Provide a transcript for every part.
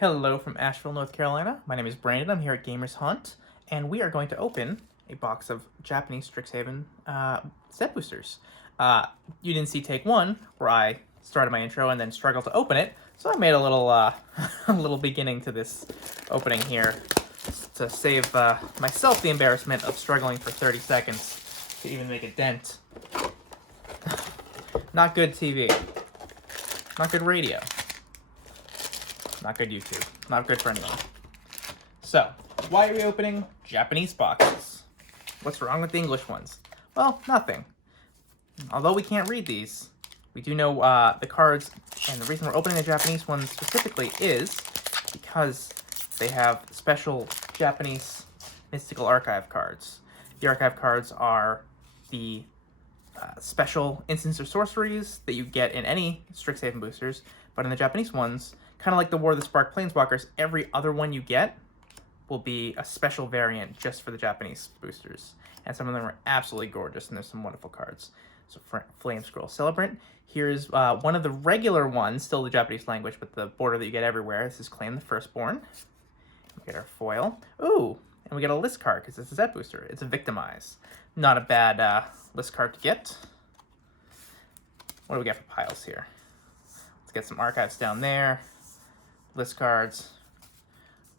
Hello from Asheville, North Carolina. My name is Brandon. I'm here at Gamers Hunt, and we are going to open a box of Japanese Strixhaven set boosters. You didn't see take one, where I started my intro and then struggled to open it, so I made a little a little beginning to this opening here to save myself the embarrassment of struggling for 30 seconds to even make a dent. Not good TV. Not good radio. Not good YouTube. Not good for anyone. So, why are we opening Japanese boxes? What's wrong with the English ones? Well, nothing. Although we can't read these, we do know the cards, and the reason we're opening the Japanese ones specifically is because they have special Japanese mystical archive cards. The archive cards are the special instants or sorceries that you get in any Strixhaven boosters, but in the Japanese ones, kind of like the War of the Spark Planeswalkers, every other one you get will be a special variant just for the Japanese boosters. And some of them are absolutely gorgeous, and there's some wonderful cards. So Flame Scroll Celebrant. Here's one of the regular ones, still the Japanese language, but the border that you get everywhere. This is Claim the Firstborn. We get our foil. Ooh, and we get a list card because it's a set booster. It's a Victimize. Not a bad list card to get. What do we get for piles here? Let's get some archives down there. List cards,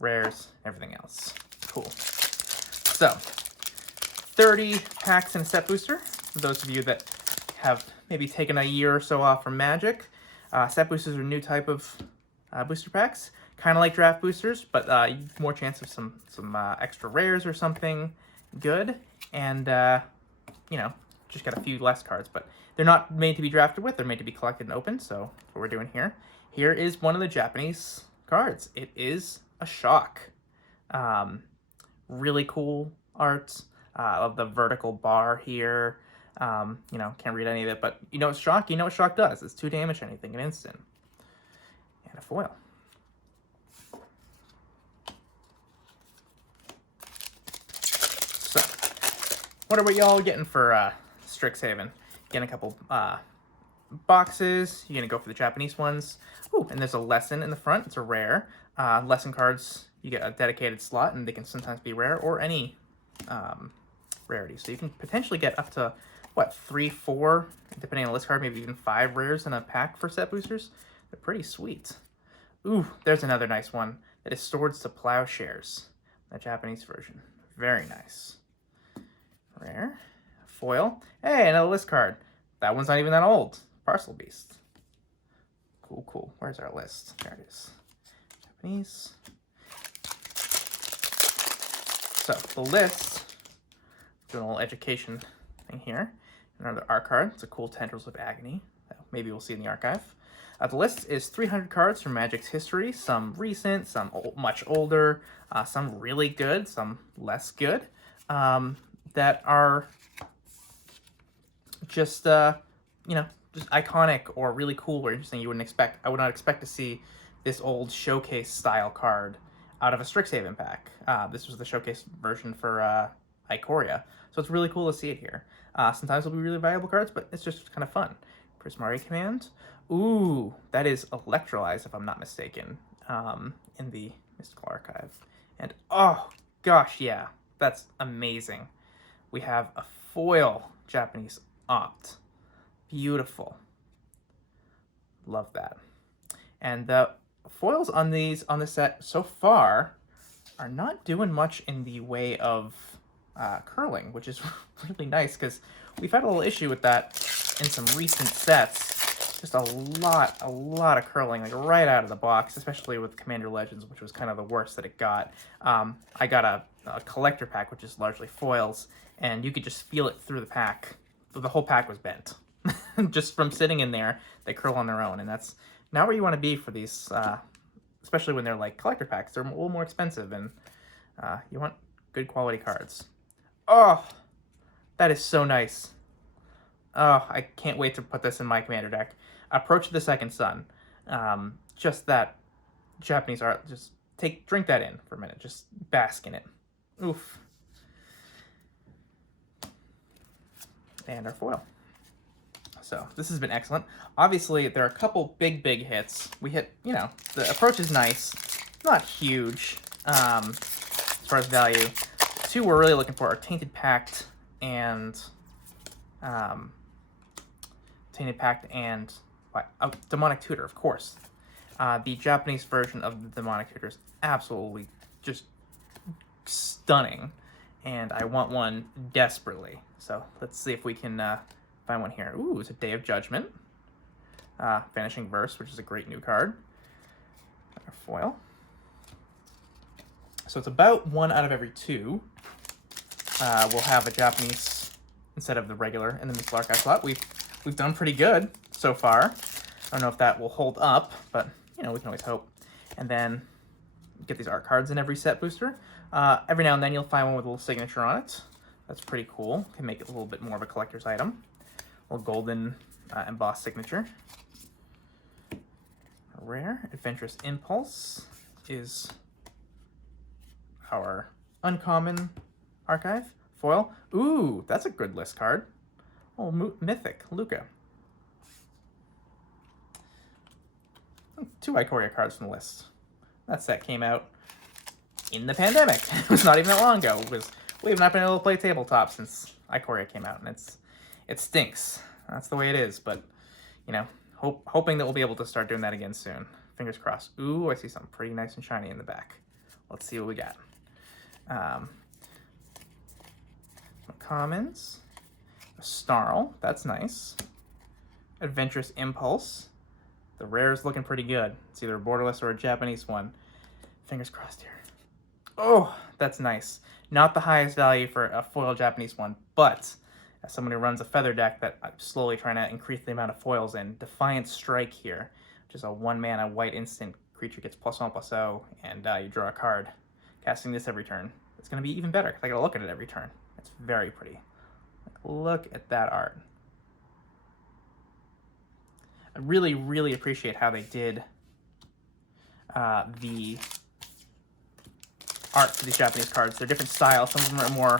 rares, everything else. Cool. So, 30 packs in a set booster. For those of you that have maybe taken a year or so off from Magic, set boosters are a new type of booster packs. Kind of like draft boosters, but more chance of some extra rares or something good. And, just got a few less cards. But they're not made to be drafted with. They're made to be collected and opened. So, that's what we're doing here. Here is one of the Japanese cards. It is a shock. Really cool art of the vertical bar here. Can't read any of it, but it's shock. You know what shock does. It's 2 damage anything, an instant. And a foil. So, what are we all getting for Strixhaven? Getting a couple boxes. You're gonna go for the Japanese ones. Ooh, and there's a lesson in the front. It's a rare. Lesson cards, you get a dedicated slot, and they can sometimes be rare or any rarity. So you can potentially get up to, 3, 4, depending on the list card, maybe even 5 rares in a pack for set boosters. They're pretty sweet. Ooh, there's another nice one. That is Swords to Plowshares, the Japanese version. Very nice. Rare. Foil. Hey, another list card. That one's not even that old. Parcel Beast. Cool. Where's our list? There it is. Japanese. So, the list, doing a little education thing here. Another art card. It's a cool Tendrils of Agony that maybe we'll see in the archive. The list is 300 cards from Magic's history. Some recent, some much older, some really good, some less good, that are just just iconic or really cool or interesting you wouldn't expect. I would not expect to see this old showcase style card out of a Strixhaven pack. This was the showcase version for Ikoria, so it's really cool to see it here. Sometimes it'll be really valuable cards, but it's just kind of fun. Prismari Command. Ooh, that is Electrolyze, if I'm not mistaken, in the Mystical Archive. And oh gosh, yeah, that's amazing. We have a foil Japanese Opt. Beautiful. Love that. And the foils on this set so far are not doing much in the way of curling, which is really nice because we've had a little issue with that in some recent sets. Just a lot of curling, like right out of the box, especially with Commander Legends, which was kind of the worst that it got. I got a collector pack, which is largely foils, and you could just feel it through the pack. The whole pack was bent. Just from sitting in there, they curl on their own, and that's not where you want to be for these, especially when they're like collector packs. They're a little more expensive, and you want good quality cards. Oh, that is so nice. Oh, I can't wait to put this in my commander deck. Approach of the Second Sun. Just that Japanese art. Just drink that in for a minute. Just bask in it. Oof. And our foil. So this has been excellent. Obviously, there are a couple big hits. We hit, the approach is nice. not huge as far as value. Two we're really looking for are Tainted Pact and Demonic Tutor, of course. The Japanese version of the Demonic Tutor is absolutely just stunning, and I want one desperately. So let's see if we can find one here. Ooh, it's a Day of Judgment. Vanishing Verse, which is a great new card. Our foil. So it's about 1 out of every 2. We'll have a Japanese instead of the regular in the Mystical Archive slot. We've done pretty good so far. I don't know if that will hold up, but you know, we can always hope. And then get these art cards in every set booster. Every now and then you'll find one with a little signature on it. That's pretty cool. Can make it a little bit more of a collector's item. A little golden embossed signature. A rare Adventurous Impulse is our uncommon archive foil. Ooh, that's a good list card. Oh, Mythic Luca. 2 Ikoria cards from the list. That set came out in the pandemic. It was not even that long ago. We've not been able to play tabletop since Ikoria came out, and it stinks. That's the way it is, but you know, hoping that we'll be able to start doing that again soon. Fingers crossed. Ooh, I see something pretty nice and shiny in the back. Let's see what we got. Commons. A Snarl, that's nice. Adventurous Impulse. The rare is looking pretty good. It's either a borderless or a Japanese one. Fingers crossed here. Oh, that's nice. Not the highest value for a foil Japanese one, but as someone who runs a feather deck that I'm slowly trying to increase the amount of foils in, Defiant Strike here, which is a 1-mana white instant creature, gets +1/+0, and you draw a card. Casting this every turn. It's going to be even better because I got to look at it every turn. It's very pretty. Look at that art. I really, really appreciate how they did the art for these Japanese cards. They're different styles. Some of them are more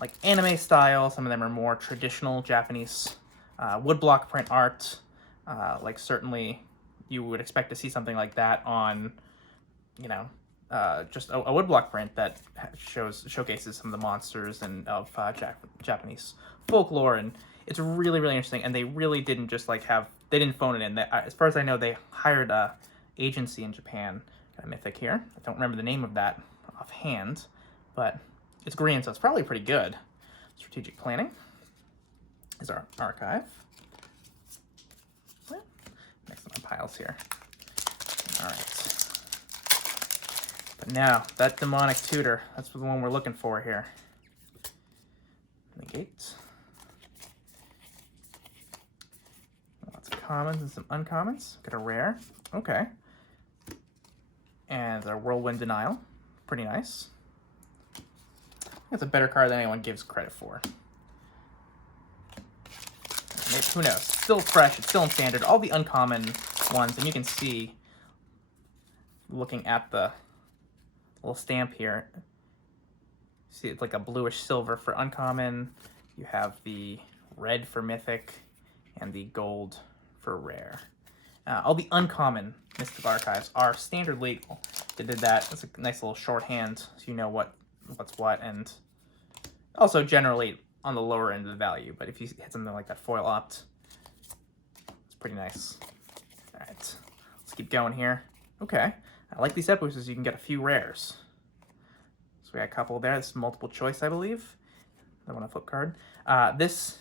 like anime style. Some of them are more traditional Japanese woodblock print art. Like certainly you would expect to see something like that on, you know, just a woodblock print that showcases some of the monsters and of Japanese folklore, and it's really, really interesting. And they really didn't just like they didn't phone it in. As far as I know, they hired a agency in Japan. Got a Mythic here. I don't remember the name of that offhand, but it's green, so it's probably pretty good. Strategic Planning is our archive. Next on my piles here. All right. But now, that Demonic Tutor, that's the one we're looking for here. Negate. Lots of commons and some uncommons. Got a rare. Okay. And a Whirlwind Denial. Pretty nice. That's a better card than anyone gives credit for. Maybe, who knows? It's still fresh. It's still in standard. All the uncommon ones, and you can see, looking at the little stamp here, see it's like a bluish silver for uncommon. You have the red for mythic and the gold for rare. All the uncommon Mystic Archives are standard legal. They did that. It's a nice little shorthand so you know what's what, and also generally on the lower end of the value. But if you hit something like that foil opt, it's pretty nice. All right, let's keep going here. Okay, I like these set boosters. You can get a few rares. So we got a couple there. This is multiple choice, I believe. I want a flip card. This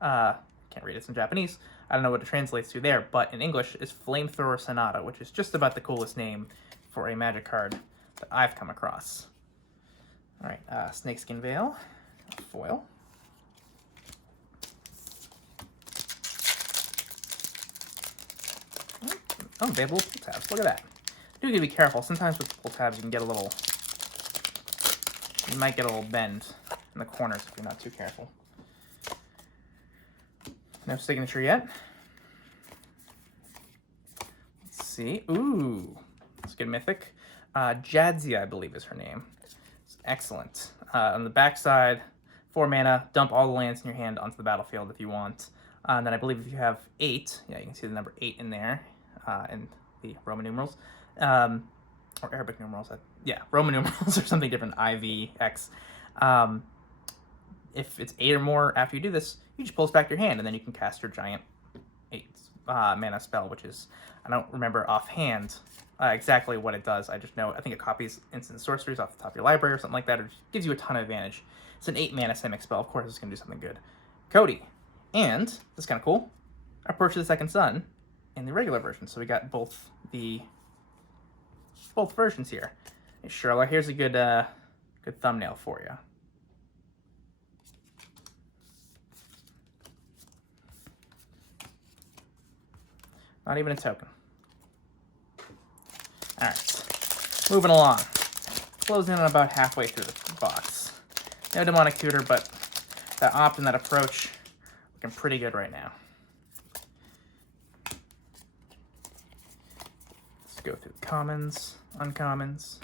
can't read it in Japanese. I don't know what it translates to there, but in English is Flamethrower Sonata, which is just about the coolest name for a Magic card that I've come across. All right, Snakeskin Veil, foil. Oh, they have little pull tabs. Look at that. Do need to be careful. Sometimes with pull tabs, you can get a little. You might get a little bend in the corners if you're not too careful. No signature yet. Let's see. Ooh, let's get mythic. Jadzia, I believe, is her name. It's excellent. On the back side, 4 mana, dump all the lands in your hand onto the battlefield if you want. And then I believe if you have 8, yeah, you can see the number 8 in there, in the Roman numerals. or Arabic numerals. Yeah, Roman numerals or something different, IV, X. If it's 8 or more after you do this, you just pulls back your hand, and then you can cast your giant 8 mana spell, which is, I don't remember offhand exactly what it does. I just know, I think it copies instant sorceries off the top of your library or something like that, or just gives you a ton of advantage. It's an 8 mana Simic spell. Of course, it's going to do something good. Cody. And, this is kind of cool, Approach to the Second Sun in the regular version. So we got both versions here. Hey, Sherlock, here's a good good thumbnail for you. Not even a token. All right, moving along. Closing in on about halfway through the box. No Demonic Tutor, but that opt and that approach looking pretty good right now. Let's go through the commons, uncommons,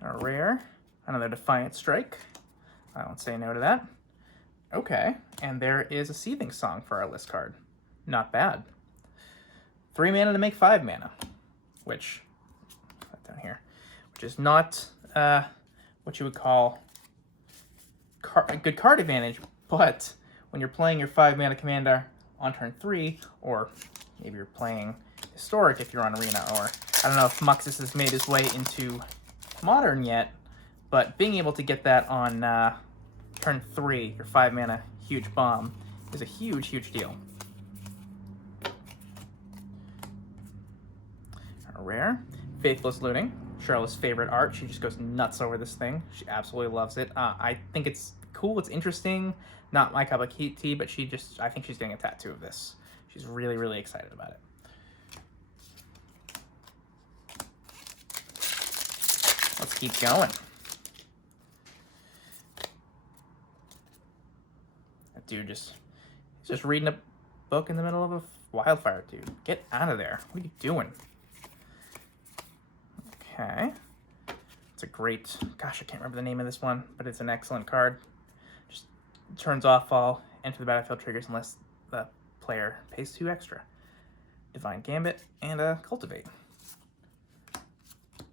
a rare, another Defiant Strike. I won't say no to that. Okay, and there is a Seething Song for our list card. Not bad. 3 mana to make 5 mana, which, down here, which is not what you would call a good card advantage, but when you're playing your 5 mana commander on turn 3, or maybe you're playing Historic if you're on Arena, or I don't know if Muxus has made his way into Modern yet, but being able to get that on turn 3, your 5 mana huge bomb, is a huge, huge deal. A rare, Faithless Looting, Charlotte's favorite art. She just goes nuts over this thing. She absolutely loves it. I think it's cool, it's interesting, not my cup of tea, but I think she's getting a tattoo of this. She's really, really excited about it. Let's keep going. That dude he's just reading a book in the middle of a wildfire, dude. Get out of there. What are you doing? Okay. It's a great, gosh, I can't remember the name of this one, but it's an excellent card. Just turns off all enter the battlefield triggers unless the player pays 2 extra. Divine Gambit and a Cultivate.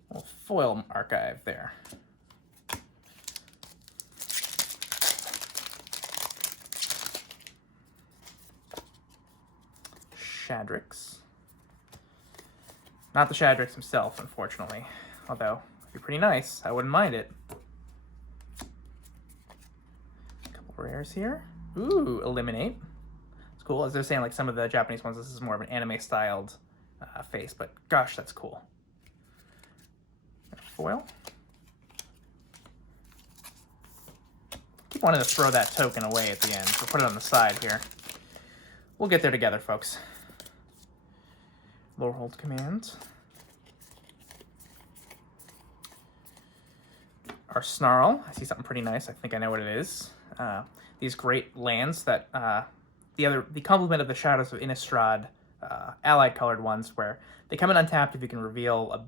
Little foil archive there. Shadrix. Not the Shadrix himself, unfortunately. Although, it'd be pretty nice. I wouldn't mind it. A couple rares here. Ooh, Eliminate. It's cool. As they're saying, like some of the Japanese ones, this is more of an anime-styled face, but gosh, that's cool. Foil. Keep wanting to throw that token away at the end, so put it on the side here. We'll get there together, folks. Lower hold command. Our Snarl. I see something pretty nice. I think I know what it is. These great lands that the complement of the Shadows of Innistrad allied colored ones, where they come in untapped if you can reveal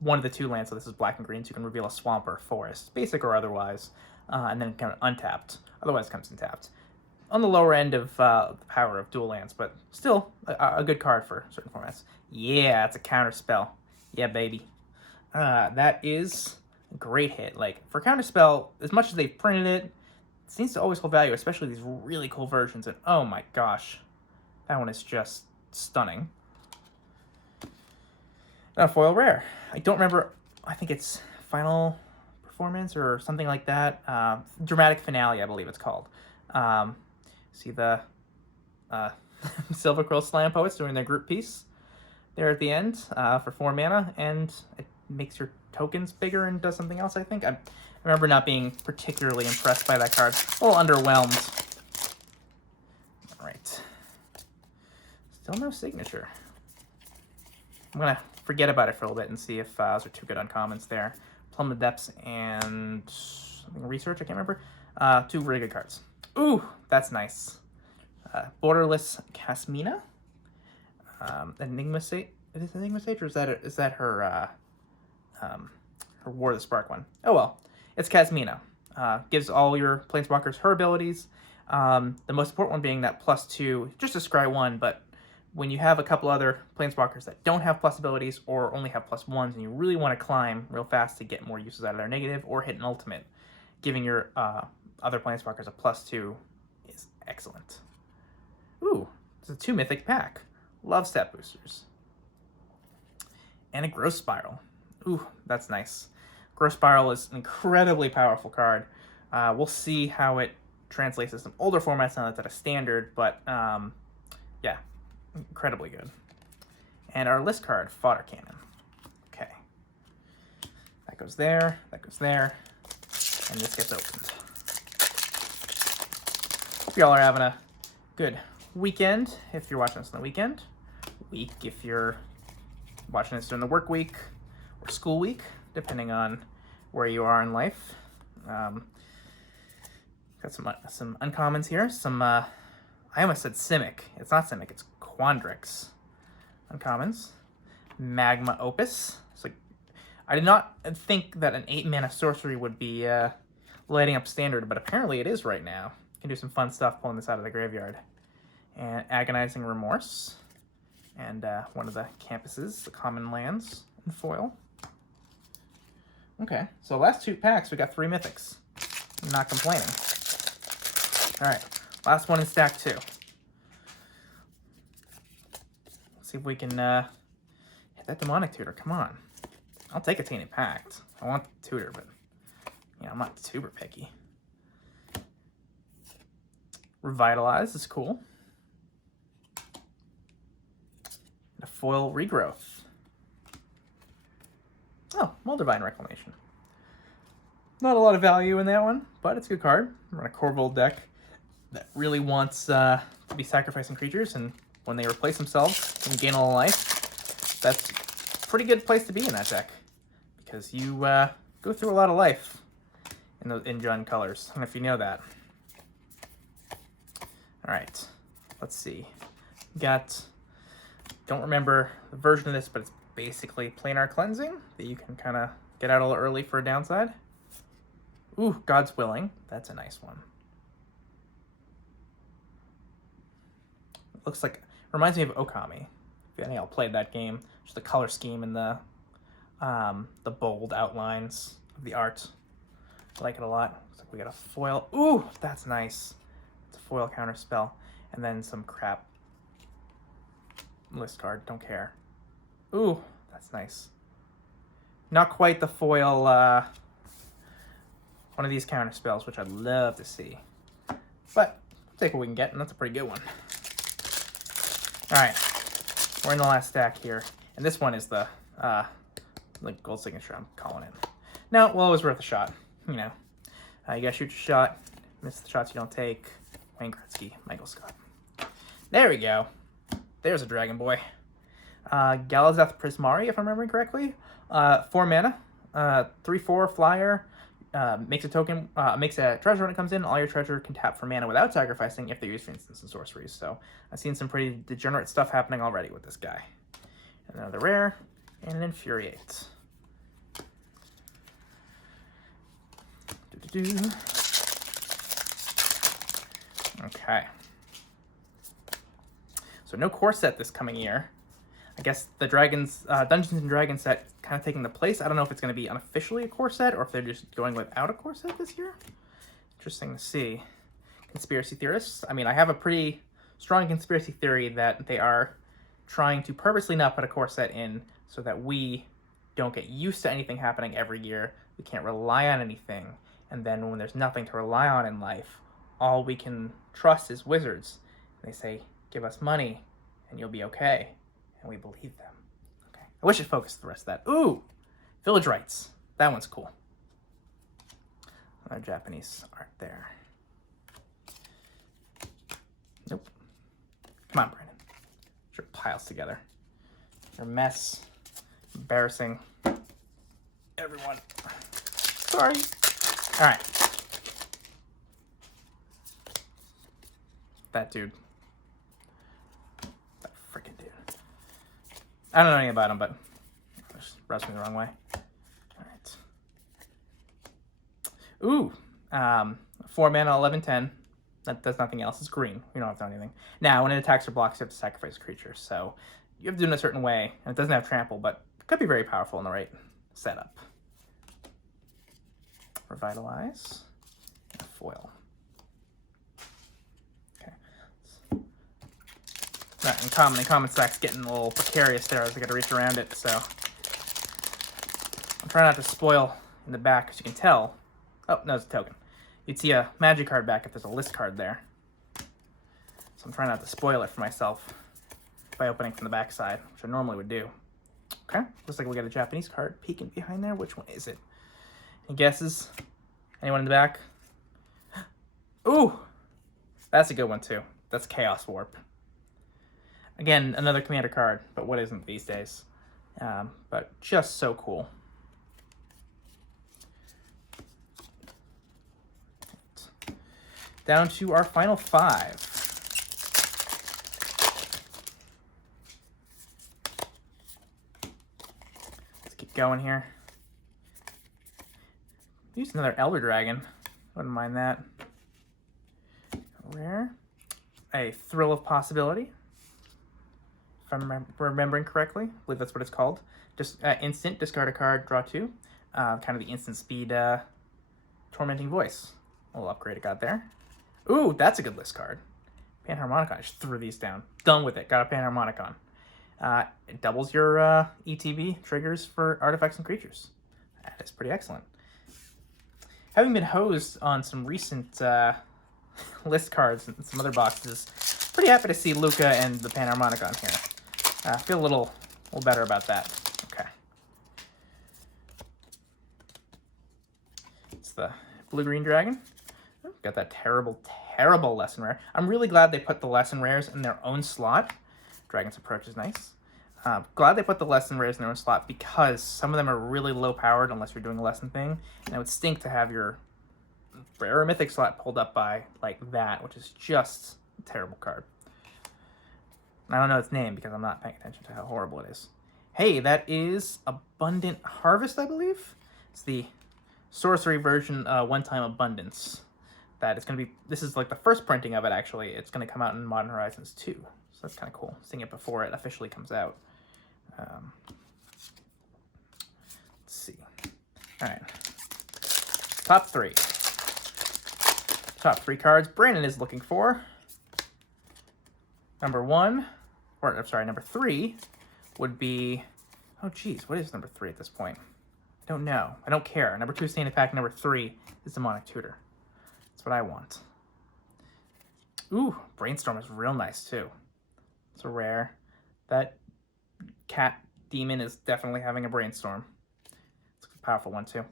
one of the 2 lands. So this is black and green, so you can reveal a swamp or a forest, basic or otherwise, and then kind of untapped. Otherwise, it comes in tapped. On the lower end of the power of dual lands, but still a good card for certain formats. Yeah, it's a counter spell. Yeah, baby. That is a great hit. Like, for counter spell, as much as they've printed it, it seems to always hold value, especially these really cool versions. And oh my gosh, that one is just stunning. Now, foil rare. I don't remember, I think it's Final Performance or something like that. Dramatic Finale, I believe it's called. See the Silver Quill Slam Poets doing their group piece there at the end for 4 mana, and it makes your tokens bigger and does something else, I think. I remember not being particularly impressed by that card. A little underwhelmed. All right. Still no signature. I'm going to forget about it for a little bit and see if those are 2 good uncommons there. Plumb the Depths and something Research, I can't remember. 2 really good cards. Ooh, that's nice. Borderless Casmina. Enigma Sage. Is it Enigma Sage, or is that her her War of the Spark one? Oh well, it's Casmina. Gives all your planeswalkers her abilities. The most important one being that +2, just a scry 1, but when you have a couple other planeswalkers that don't have plus abilities or only have +1s, and you really want to climb real fast to get more uses out of their negative or hit an ultimate, giving your other planeswalkers a +2 is excellent. Ooh, it's a 2 mythic pack. Love stat boosters. And a Growth Spiral. Ooh, that's nice. Growth Spiral is an incredibly powerful card. We'll see how it translates to some older formats now that's at a standard, but yeah, incredibly good. And our list card, Fodder Cannon. Okay. That goes there, and this gets opened. Hope y'all are having a good weekend if you're watching this on the weekend. Week if you're watching this during the work week or school week, depending on where you are in life. Got some uncommons here. I almost said Simic. It's not Simic, it's Quandrix. Uncommons. Magma Opus. So I did not think that an 8-mana sorcery would be lighting up standard, but apparently it is right now. You can do some fun stuff pulling this out of the graveyard. And Agonizing Remorse. And one of the campuses, the common lands in foil. Okay, so last 2 packs, we got 3 mythics. I'm not complaining. All right, last one in stack 2. Let's see if we can hit that Demonic Tutor. Come on. I'll take a Tainted Pact. I want the Tutor, but you know, I'm not super picky. Revitalize is cool. A foil Regrowth. Oh, Moldavine Reclamation. Not a lot of value in that one, but it's a good card. We're on a Corvold deck that really wants to be sacrificing creatures, and when they replace themselves and gain all life, that's a pretty good place to be in that deck, because you go through a lot of life in Jund colors. I don't know if you know that. All right, let's see. Don't remember the version of this, but it's basically planar cleansing that you can kind of get out a little early for a downside. Ooh, God's Willing. That's a nice one. Looks like, reminds me of Okami. If any of y'all played that game, just the color scheme and the bold outlines of the art. I like it a lot. Looks like we got a foil. Ooh, that's nice. It's a foil counter spell. And then some crap list card, don't care. Ooh, that's nice. Not quite the foil, one of these counter spells, which I'd love to see. But we'll take what we can get, and that's a pretty good one. All right, we're in the last stack here. And this one is the gold signature, I'm calling it. No, well, it was worth a shot. You know, you gotta shoot your shot, miss the shots you don't take. Wayne Gretzky, Michael Scott. There we go. There's a Dragon Boy. Galazeth Prismari, if I'm remembering correctly. 4 mana, 3/4 flyer. Makes a token, makes a treasure when it comes in. All your treasure can tap for mana without sacrificing if they're used for instants and sorceries. So I've seen some pretty degenerate stuff happening already with this guy. And another rare, and an Infuriate. Okay. So no core set this coming year. I guess the Dungeons and Dragons set kind of taking the place. I don't know if it's going to be unofficially a core set or if they're just going without a core set this year. Interesting to see. Conspiracy theorists. I mean, I have a pretty strong conspiracy theory that they are trying to purposely not put a core set in so that we don't get used to anything happening every year. We can't rely on anything. And then when there's nothing to rely on in life, all we can trust is wizards. And they say, give us money and you'll be okay. And we believe them. Okay. I wish it focused the rest of that. Ooh! Village Rites. That one's cool. Another Japanese art there. Nope. Come on, Brandon. Get your piles together. You're a mess. Embarrassing. Everyone. Sorry. Alright. That dude. That freaking dude. I don't know anything about him, but it just rubs me the wrong way. Alright. Ooh. 4 mana, 11/10. That does nothing else. It's green. We don't have to do anything. Now, when it attacks or blocks, you have to sacrifice a creature. So you have to do it in a certain way. And it doesn't have trample, but it could be very powerful in the right setup. Revitalize. And foil. Okay. Not in common stack's getting a little precarious there as I got to reach around it, so I'm trying not to spoil in the back, because you can tell. Oh, no, it's a token. You'd see a magic card back if there's a list card there. So I'm trying not to spoil it for myself by opening from the back side, which I normally would do. Okay, looks like we got a Japanese card peeking behind there. Which one is it? Any guesses? Anyone in the back? Ooh! That's a good one, too. That's Chaos Warp. Again, another commander card, but what isn't these days? But just so cool. Down to our final 5. Let's keep going here. Use another Elder Dragon. Wouldn't mind that. Rare. A Thrill of Possibility. If I'm remembering correctly. I believe that's what it's called. Just instant, discard a card, draw 2. Kind of the instant speed Tormenting Voice. A little upgrade it got there. Ooh, that's a good list card. Panharmonicon. I just threw these down. Done with it. Got a Panharmonicon. It doubles your ETB triggers for artifacts and creatures. That is pretty excellent. Having been hosed on some recent list cards and some other boxes, pretty happy to see Luca and the Panharmonicon here. I feel a little better about that. Okay. It's the blue-green dragon. Got that terrible lesson rare. I'm really glad they put the lesson rares in their own slot. Dragon's Approach is nice. Glad they put the lesson rares in their own slot because some of them are really low powered unless you're doing a lesson thing. And it would stink to have your rare or mythic slot pulled up by like that, which is just a terrible card. I don't know its name because I'm not paying attention to how horrible it is. Hey, that is Abundant Harvest, I believe. It's the sorcery version, one-time abundance. That it's going to be, this is like the first printing of it, actually. It's going to come out in Modern Horizons 2. So that's kind of cool, seeing it before it officially comes out. Let's see. All right. Top 3. Top 3 cards Brandon is looking for. Number 3 would be, oh geez, what is number 3 at this point? I don't know. I don't care. Number 2 standard pack. Number 3 is Demonic Tutor. That's what I want. Ooh, Brainstorm is real nice too. It's a rare. That cat demon is definitely having a Brainstorm. It's a powerful one too.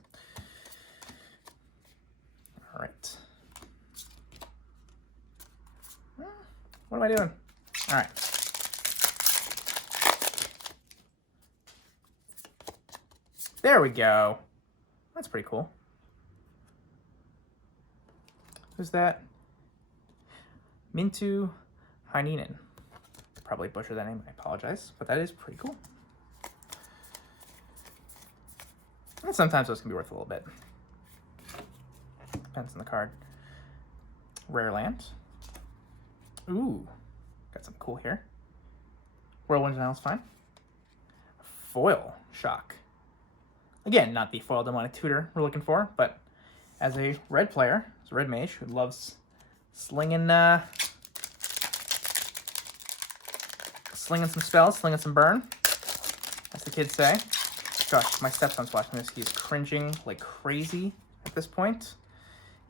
All right. What am I doing? All right. There we go. That's pretty cool. Who's that? Mintu Haininen. Probably butchered that name. I apologize, but that is pretty cool. And sometimes those can be worth a little bit. Depends on the card. Rare land. Ooh, got something cool here. Whirlwind Island's fine. Foil Shock. Again, not the foil Demonic Tutor we're looking for, but as a red player, as a red mage who loves slinging some spells, slinging some burn, as the kids say. Gosh, my stepson's watching this. He's cringing like crazy at this point.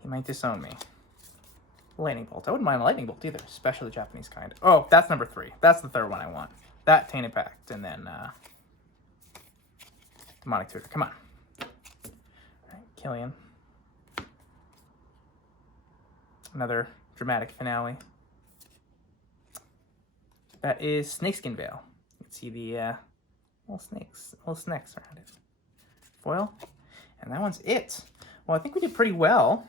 He might disown me. Lightning Bolt. I wouldn't mind a Lightning Bolt either, especially the Japanese kind. Oh, that's number 3. That's the third one I want. That Tainted Pact, and then Demonic Tutor. Come on. All right, Killian. Another dramatic finale. That is Snakeskin Veil. You can see the little snakes around it. Foil. And that one's it. Well, I think we did pretty well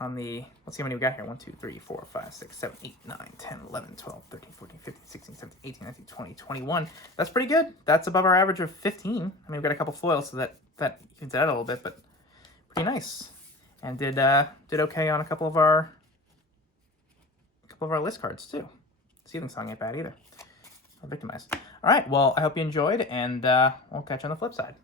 on the, let's see how many we got here. 1, 2, 3, 4, 5, 6, 7, 8, 9, 10, 11, 12, 13, 14, 15, 16, 17, 18, 19, 20, 21. That's pretty good. That's above our average of 15. I mean, we've got a couple foils, so that evens it out a little bit, but pretty nice. And did okay on a couple of our couple of our list cards, too. Seething Song ain't bad either. Or Victimized. All right, well, I hope you enjoyed, and we'll catch you on the flip side.